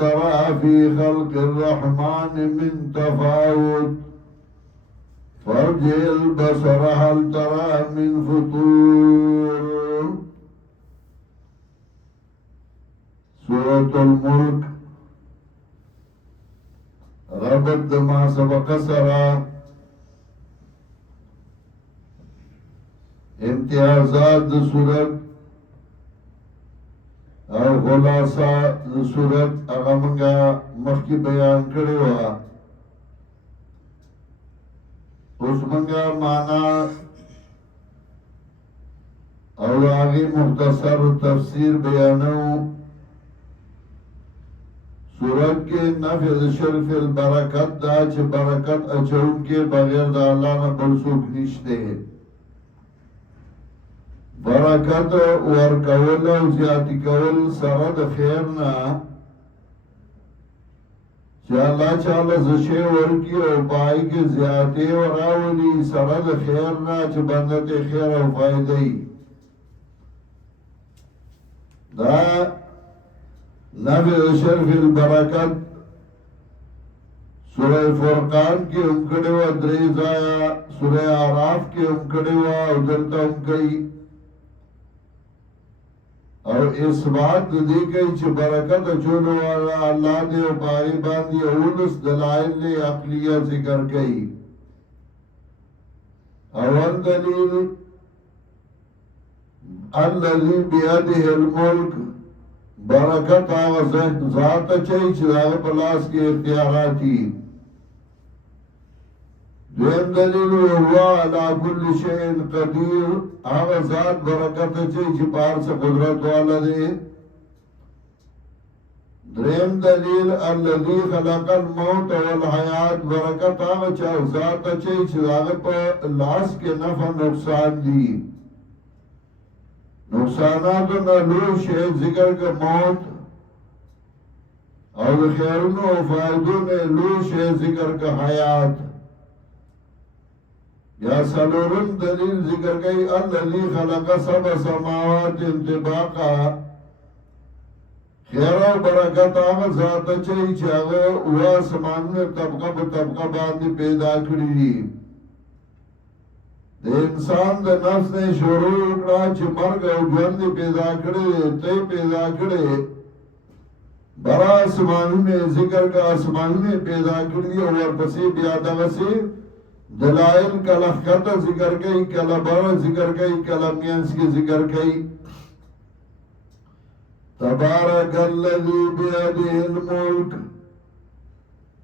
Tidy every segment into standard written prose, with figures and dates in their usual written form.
ترى في خلق الرحمن من تفاوت فارجع البصر هل ترى من فطور. سورة الملك ربط ما سبق سرا امتیازات سورت او خلاصہ سورت اغمنگا مخی بیان کرے ہوا اس منگا مانا اور آگی مختصر تفسیر بیانو. سورت کے نفذ شرف البرکت دا چھ برکت اچھون کے بغیر دا اللہ نا بلسوک نشتے ہیں. برکت ورکول و زیادی کول سرد خیرنا چالا چالا زشے ورکی و پائی کے زیادی و راولی سرد خیرنا چھ بندت خیر و فائدئی دا نفذ شرف البرکت. سورہ فرقان کی امکڑے و دریز آیا سورہ آراف کی امکڑے و ادھرتا امکئی اور اس بات دی گئی چھ برکت چولو والا اللہ دے و پاری باندی اولس دلائل نے عقلیہ ذکر گئی. اول دلیل الذی بیدہ الملک برکت آغا ذات چاہی چراغ پلاس کے اختیاراتی. دویم دلیل ہوا علا کل شئین قدیر آغا ذات برکت چاہی چپار سے قدرت والا دے. دریم دلیل الذی خلق الموت والحیات برکت آغا چاہ ذات چاہی چراغ پلاس کے نفع نقصان دی. نقصانات نلوش ہے ذکر کا موت اور خیرون و فائدوں نے لوش ہے ذکر کا حیات. یا سلورن دلیل ذکر گئی الذی خلق سبع سماوات انطباقا خیر و برکت آغا ذات چاہی چاہا وہ آسمان میں طبقہ بطبقہ باندی پیدا کری دی. دے انسان دے نفس نے شروع اکڑا چھ مرگ او جوند پیدا کرے تے پیدا کرے برا آسمانوں نے ذکر کا آسمانوں نے پیدا کری اور پسی بیادہ سے دلائل کلا خط ذکر گئی کلا برا ذکر گئی کلا مینس کی ذکر گئی. تبارک الذی بیدہ الملک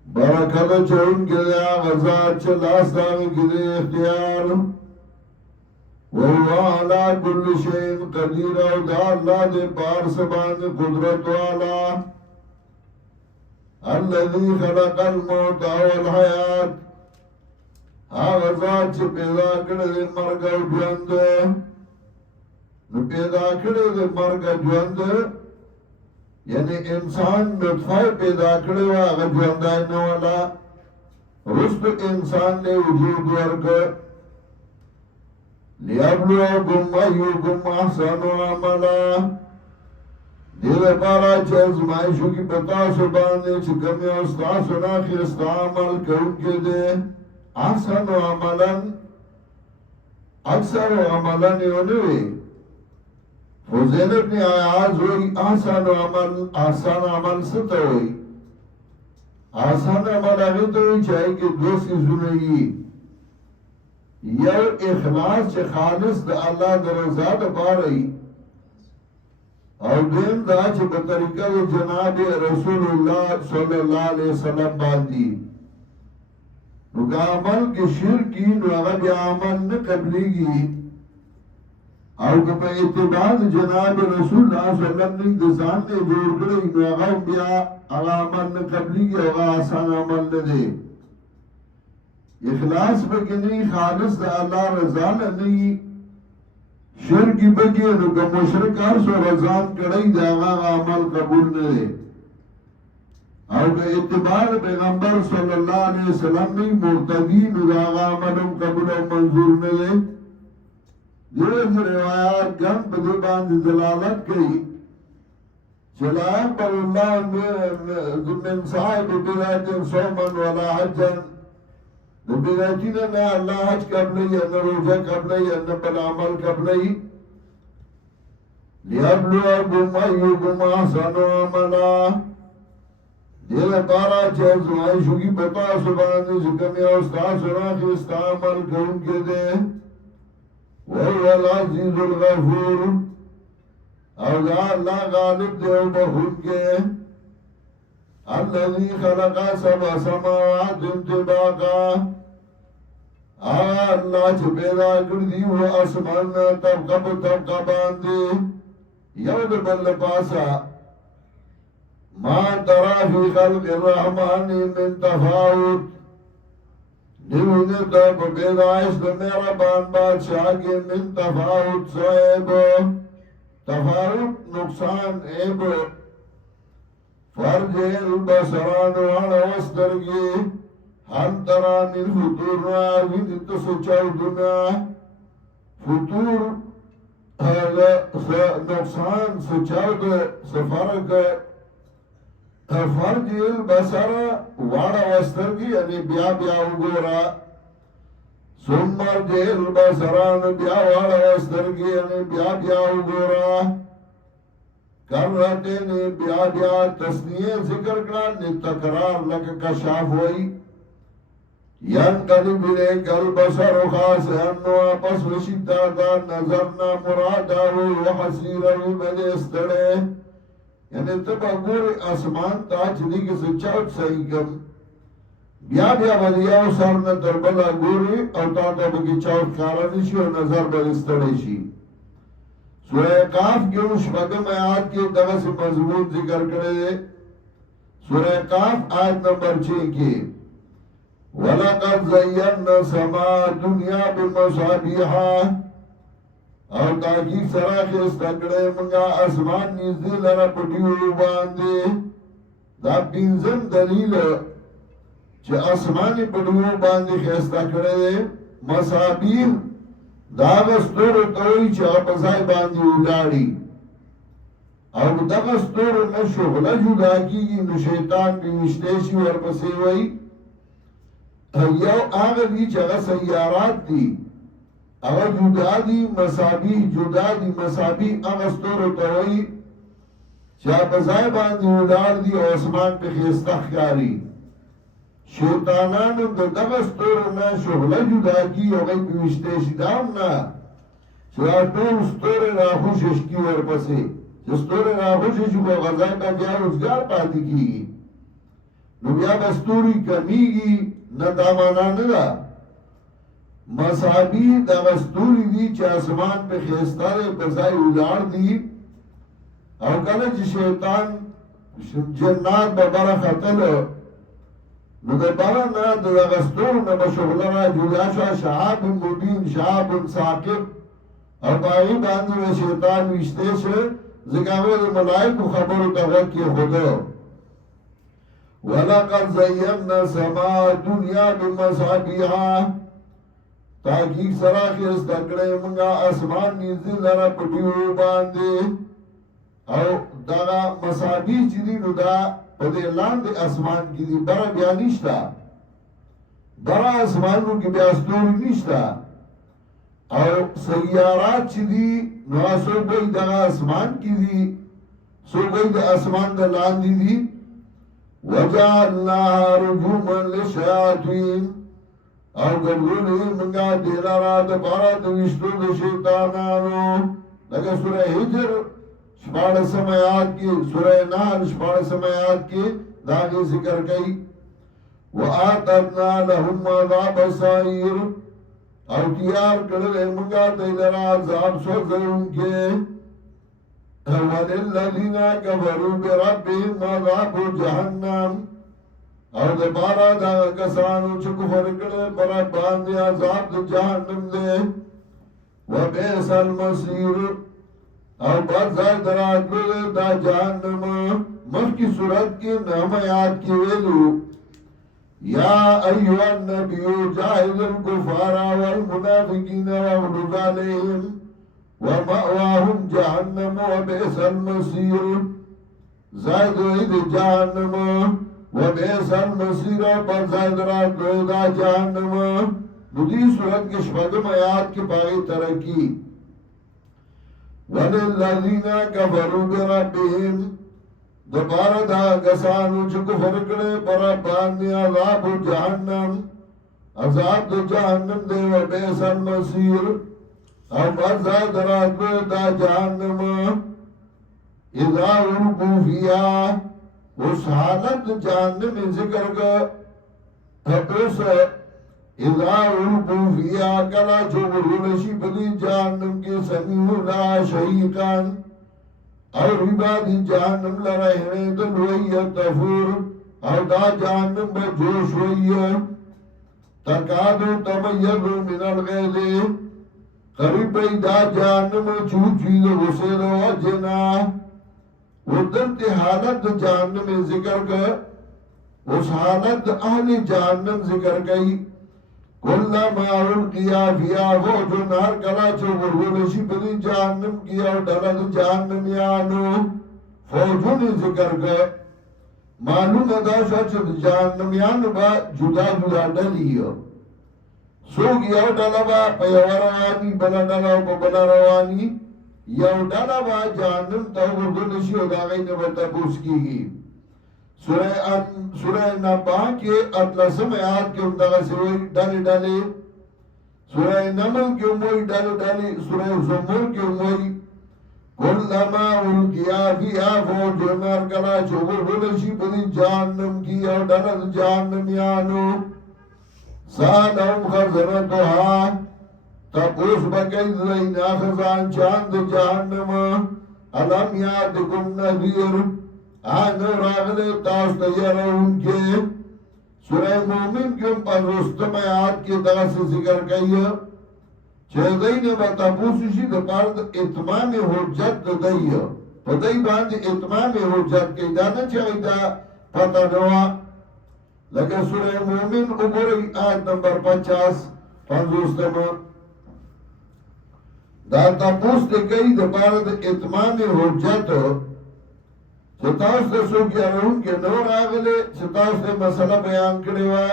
برکت چون گلیا غزات چلاس داغ گلے اختیار وَهُوَ عَلَى كُلِّ شَيْءٍ قَدِيرٌ او دا اللہ دے پار سبان قدرت والا. الذي خلق الموت والحیات آغا ذات چھ پیدا کرے مرگ و جوند پیدا کرے مرگ و جوند یعنی انسان نطفہ پیدا کرے آغا جوند آئینے والا رست انسان نے وجود ورک لیبلوکم ایوکم احسن عملا دیر پارا چھ ازمائشو کی پتا سبانے چھ کمی استاسونا خیستا عمل کون کے دے احسن عملا اکثر عملا نیونوی فوزین ابن آیاز ہوئی احسن عمل ستا ہوئی احسن عمل آگے تو ہی چاہیے کہ دو سیزنگی یو اخلاص چه خالص دا اللہ دا رضا دا پارئی او دین دا چه بطریقہ دا جناب رسول اللہ صلی اللہ علیہ وسلم باندی نو کا عمل کے شرکی نو اگر بیا عمل نہ قبلی گی او کپا اتباع جناب رسول اللہ صلی اللہ علیہ وسلم نے دزان نے جوڑ کرے نو اگر بیا عمل نہ قبلی گی اگر آسان عمل نہ دے. اخلاص بکی نہیں خالص دا اللہ رضا نہیں شرکی بکی نو کا مشرکار سو رضان کڑی دا آغا عمل قبول نہ دے او کا اتباع پیغمبر صلی اللہ علیہ وسلم نہیں مرتدی نو دا آغا عملم قبول و منظور نہ دے. دیوز روایات گم بدو باند دلالت کئی لا يقبل الله من صاحب بدعة صوما ولا حجا بدعتنا الله حج قبلي أن روجة قبلي أن بالعمل قبلي ليبلوكم أيكم أحسن عملا دې لپاره چې ازمایښو کې په تاسو باندې چې کوم یو ستاسو راخیسته عمل کوونکی دی وهو العزیز الغفور او دا الله غالب دی او بخونکی الذي خلق سبع سماوات طباقا الله چې پیدا کړی دی و اسمان طبقه په طبقه باندې یو د بل پاسه ما ترى في خلق الرحمن من تفاوت نوینه تا پیدائش د مهربان بادشاہ کے من تفاوت صاحب تفاوت نقصان عیب فرج البصران وانا وسترگی هم ترى من فطور راوین تسچاو دنا فطور نقصان سچاو د سفرق فرج البصر وانا وسترگی یعنی بیا وګورا ثم فرج البصران بیا وانا وسترگی یعنی بیا وګورا کرتن بیا تسنیه ذکر کړه نه تکرار لکه کشاف وای یان کلی بله کل بصر خاص انو پس وشیتا دا نظرنا مرادا و حسیر و بل استړه یعنی تب گوری آسمان تا چلی کسی چاوت صحیح کم بیا بدیاو سارنا دربلا گوری او تا بکی چاوت کارانشی و نظر بلستڑیشی سورہ قاف کے شپگم آیات کے دغس مضمون ذکر کرے سورہ قاف آیت نمبر 6 کے وَلَقَدْ زَيَّنَّا سَمَاءَ الدُّنْيَا بِمَصَابِيحَ او تاکیب سراخ استکڑے منگا اسمان نیزدی لرا پٹیو باندے دا پینزم دلیل چه اسمانی پٹیو باندے خیستا کڑے مصابیح دا غستور توی چه اپزای باندے اولاری او دا غستور نشغل جدا کی نو شیطان بھی مشتیشی ورپسی وی یو آغا دی چه اغا سیارات دی اغا جدا دی مصابیح جدا دی مصابیح اغسطور توئی چاہ بزای باندی اولار دی او اسمان پہ خیستخ کاری شیطانانو دا دغسطور نا شغل جدا کی او غی پیوشتیشی دام نا چاہ طول سطور راخوشش کی ورپسے چاہ سطور راخوشش کو غزای پہ بیا روزگار پاتی کی نو بیا بستوری کمی گی نا دامانا ندا مصابی دا غستوری دی چه اسمان پہ خیستا دے بزای اولار دی او کله چه شیطان جنات ببرا خطل نو دا برا نا دا غستور نا بشغلنا جداشا شعاب مبین شعاب ساقب او باقی باندی و شیطان وشتے شے ذکاوے دا ملائک و خبرو تغیر کی خودو وَلَقَدْ زَيَّنَّا سَمَاءَ الدُّنْيَا بِمَصَابِيحَ تاکیق سراخی استکڑے منگا اسمان نیزی لرا پٹیو باندے او داغا مصابی چی دی نو دا پدے لاند اسمان کی دی برا بیا نشتا برا اسمان نو کی بیا استوری نشتا او سیارات چی دی نو سو گئی داغا اسمان کی دی سو گئی دا اسمان دا لاندی دی وَجَعَلْنَاهَا رُجُومًا لِلشَّيَاطِينِ او گردولی منگا دیلا را دپارا دوشتو دو شیطانانو لگا سورہ حجر شپاڑ سمیات کی سورہ نال شپاڑ سمیات کی داغی ذکر کئی وَآتَرْنَا لَهُمْ عَذَابَ سَعِيرُ او تیار کردے منگا دیلا عذاب سوزن کے وَلِلَّذِينَ كَفَرُوا بِرَبِّهِمْ عَذَابُ جَهَنَّمَ او دا بارا دا کسانو چه کفر کرده پر باندی عذاب دا جہنم دے و بیس المصیر او بات زائد دراتلو دے دا جہنم مخ کی صورت کی نام آیات کی ویلو یا ایوہ النبیو جاہد الکفارا والمنافقین واغلظ علیہم ومأواہم جہنم و بیس المصیر زائد وید جہنم و بیس المصیر پر زائد رات لویدہ جہنم. ندی صورت کے شفاقم آیات کے باغی ترکی وَلِلَّذِينَ كَفَرُوا بِرَبِّهِمْ دوبارہ دا کسانو چو کفر کرے پر باندی عذاب جہنم عذاب دا جہنم دے و بیس المصیر او برزاد رات دا جہنم اذا علقو فیا اس حالت جہنم ذکر کا اس اذا علقو فیا کلا چو برولشی بلی جہنم کے سمیع لا شہیقان اور عبادی جہنم لرہنے دلوئی تفور اور دا جہنم بجوش ہوئی تکادو تمیدو من الغیدے قریب دا جہنم چوچوی دو غسیر و جنا ودلت حالت جہنم ذکر کر اس حالت اہل جہنم ذکر کئی کلما القیا فیا فوجن ہر کلا چو غرغلشی بلی جہنم کیا ڈلد جہنمیانو فوجن ذکر کر معلوم اداشا چو جہنمیان با جدا جدا ڈلیو سو گیا ڈلا با پیو روانی بلا ڈلا با بلا روانی یو ڈلا با جہنم تا غرغلشی و داغی نبتا پوس کی گی. سورہ نبا کے اطلسم آیات کے اندگا سے وہی ڈالے ڈالے سورہ نمل کے اموئی ڈالے ڈالے سورہ زمر کے اموئی کلما القیا فیا فوجن ہر کلا چو غرغلشی بلی جہنم کی او ڈلد جہنمیانو سالہم خزنتها تپوس بکید دینا خزان چاند جہنم علم یادکم نذیر آنو راغلے تاستا یرون کے سورہ مومن کے پر رستم آیات کے طرح سے ذکر کئی چیزائی نے بتا پوسشی دا پارد اتمام حجت دائی پتائی باندی اتمام حجت کئی دانا چاہی دا پتا نوا لکہ سورہ مومن اگرئی آیت نمبر 50 پانزوستم دا تپوس دے کئی دا پارد اتمام حجت ستاس دے سو کیا رہوں کے نور آگلے ستاس دے مسئلہ بیان کرے وا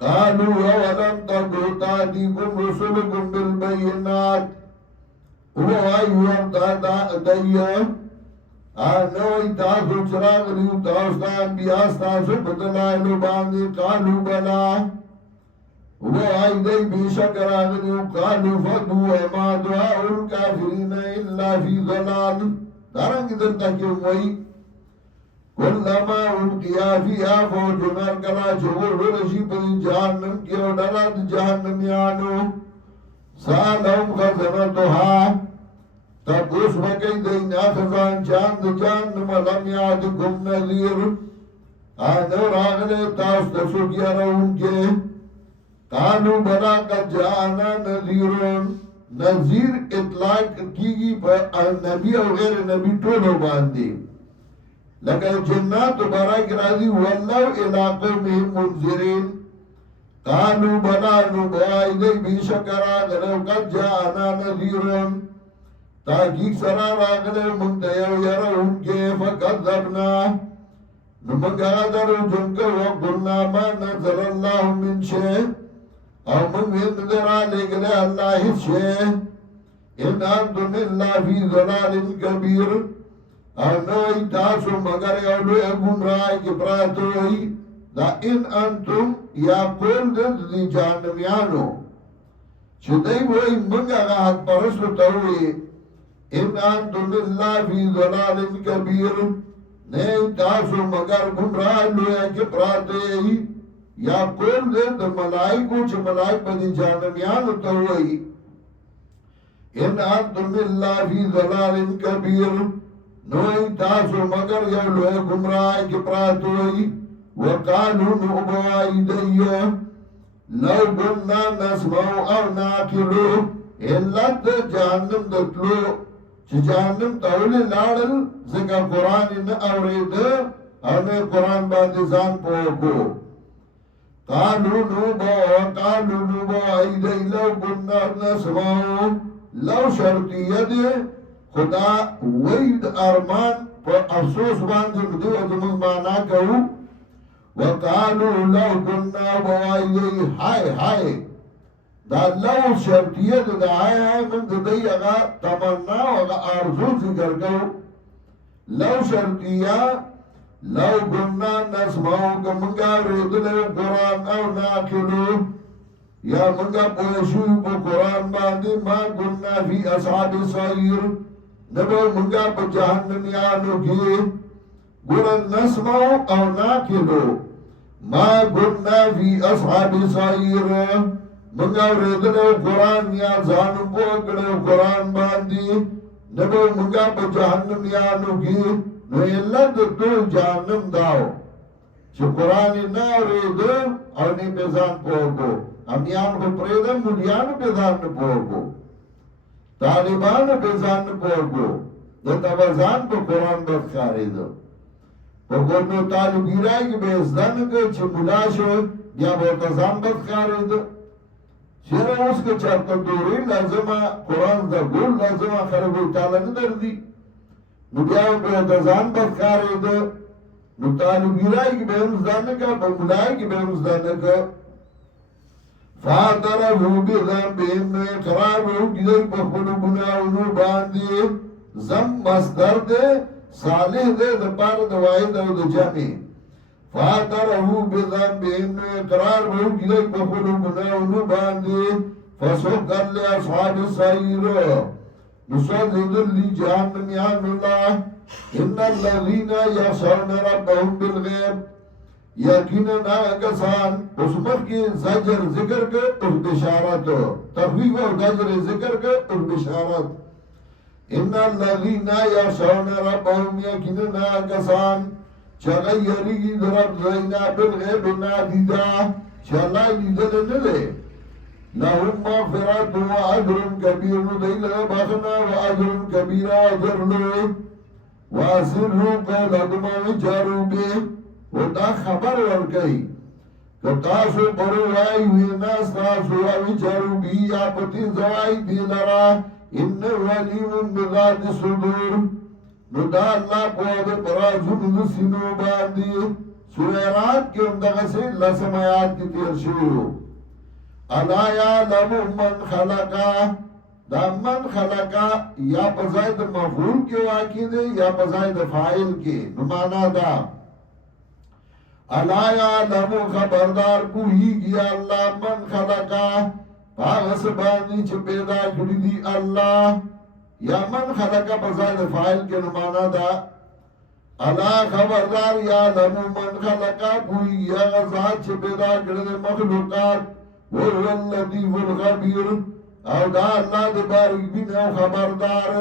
قالوا ولم تكن تأتيكم رسلكم بالبينات هو أيها داعية آنو تاسو چراغ ریو تاستا انبیاء تاسو بدلائنو باندی قالوا بلا هو آئی بیشک راغ ریو قالوا فدو اما دعاء الكافرین الا فی ضلال دارنگی دلتا کیوں وئی کلما القیا فیا فوجن ہر کلا چو غرغلشی بلی جہنم کیو ڈلد جہنمیانو سالہم خزنتها تپوس بکی دینا خزان چاند جہنم لم یادکم نذیر آنو راغلے تاست سکیا رہون کے قالوا بلا قد جانا نذیرون نذیر اطلاق کی گی پر نبی اور غیر نبی ٹولو باندی لیکن جنات براک راضی واللہ علاقوں میں منذرین قالوا بلا نبائی دی بیشکرا گلو قد جانا نذیرون تاکیق سرا راگلے منتیو یرون کے فقذبنا نمگا درو جنکر وقلنا ما نظر اللہ من شے او من ویندرا لگلے اللہ شے ان انتم اللہ فی ظلال کبیر او نوئی تاسو مگر اولو گمراہ کی پراتوئی دا ان انتم یا قول دد دی جہنمیانو چھدائی وہی منگا حق پرسو توئی ان انتم اللہ فی ظلال کبیر نہیں تاسو مگر گمراہ لویا کی پراتوئی یا قول دد ملائکو چھ ملائک بدی جہنمیانو توئی ان انتم اللہ فی ظلال کبیر نوئی تاسو مگر یولو گمراہ کی پراتوئی وقالو نعبوائی دیو لو گننا نسمعو او ناکلو علت جہنم دتلو چھ جہنم تولی لارل زکا قرآن نا اورید اونے قرآن باندزان پوکو قالو نعبوائی دی لو گننا نسمعو لو شرطیت خدا وید ارمان پر افسوس باندې دیو زمون معنا کوو وقالو لو كنا وایي هاي هاي دا لو شرطیه دا هاي هاي من دی هغه تمنا او هغه ارزو ذکر کوو لو شرطیه لو كنا نسمع کمنګا ورېدل قرآن او ناکلو یا منګا پوښو په قرآن باندې ما كنا فی اصحاب السعیر نبو منگا پا جہنمیانو کی گرن نسمو او ناکلو ما گرنا فی اصحاب سائر منگا ریدنو قرآن یا زانو پوکڑو قرآن باندی نبو منگا پا جہنمیانو کی نو اللہ دو جہنم داو چو قرآن نا ریدو او نی پیزان پوکو امیان کو پریدم ملیانو پیزان پوکو طالبانو په ځان نه پوهګو د تبرزان په قرآن بخارې ده په ګورنو طالبګیرای کې به ځان کې چې ملا شو بیا به ځان بخارې ده چیرې اوس کې چاته دوري لازمه قرآن د ګول لازمه خرابې تعالی نه دردي نو بیا به ځان بخارې ده نو طالبګیرای کې به ځان نه کا په ملای کې به ځان نه کا فاعترفوا بذنبهم اقرار وکړي په خپل ګناہوں باندې ذم مصدر دے صالح دے د پاره د واحد او د جمع فاعترفوا بذنبهم اقرار وکړي په خپل ګناہوں باندې فسوقا لاصحاب السعير نصدد لجهنم الله ان الذين يخشون ربهم بالغيب یقینا کسان اس پر کی زجر ذکر کے اور بشارت تخویف اور زجر ذکر کے اور بشارت ان الذين يخشون ربهم یقینا کسان چغیری کی رب زینا بالغیب نادیدا چلا لیدل نه لے لهم مغفرت و اجر کبیر دیل بخنا و اجر کبیر اجر لے واسروا قولكم وجهروا به و دا خبر ورکی که تاسو بروائی ویناس تاسو اوی چروبی یا پتی زوائی دیلرا ان ولیم بذات صدور نو دا اللہ پواد پرازون دسینو باندی سویرات کی امدغا سے لسم آیات کی تیر شیو الا یعلم من خلقا دا من خلقا یا پزاید مفعول کے واقع دے یا پزاید فائل کے نمانا دا الا یعلم خبردار کوئی گیا اللہ من خلقا پاغس بانی چھ پیدا کری دی اللہ یا من خلقا بزائد فائل کے نمانا دا الا خبردار یعلم من خلقا کوئی گیا غزات چھ پیدا کری دی مخلوقات وَهُوَ اللَّطِيفُ الْخَبِيرُ او دا اللہ دے بارک بین او خبردار